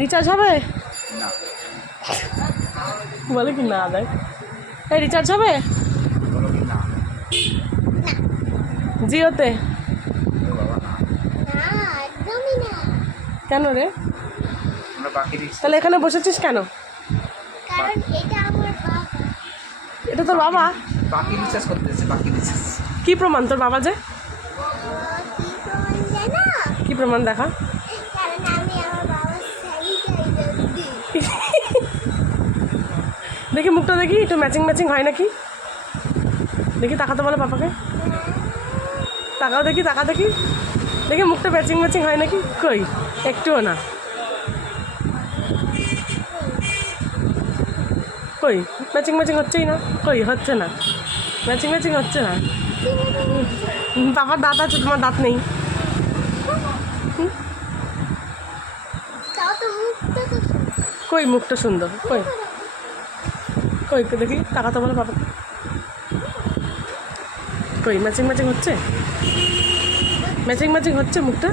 Recharge হবে? না। বলে কি না দেখ। এই রিচার্জ হবে বলো কি না? জিওতে? ও বাবা না। না একদমই না। কেন রে? আমরা বাকি দিচ্ছি। তাহলে এখানে বসেছিস কেন? কারণ এটা আমার বাবা। এটা তোর বাবা? বাকি রিচার্জ করতেছে, বাকি রিচার্জ। কি প্রমাণ তোর বাবা যে? কি প্রমাণ জানো? কি প্রমাণ দেখা? কারণ আমি আমার বাবার স্যানিটাইজার দিই। দেখি মুখটা দেখি, একটু ম্যাচিং ম্যাচিং হয় নাকি দেখি। তাকাতে বলো পাপাকে। তাকাও দেখি, তাকা দেখি, দেখি মুখটা ম্যাচিং ম্যাচিং হয় নাকি। কই, একটুও না। কই ম্যাচিং ম্যাচিং হচ্ছেই না। কই হচ্ছে না, ম্যাচিং ম্যাচিং হচ্ছে না। বাবার দাঁত আছে, তোমার দাঁত নেই। তাও তো মুখটা তো কই মুখটা সুন্দর, কই কই দেখি, তাকাতে বলো পাপাকে। কই ম্যাচিং ম্যাচিং হচ্ছে, ম্যাচিং ম্যাচিং হচ্ছে মুখটা।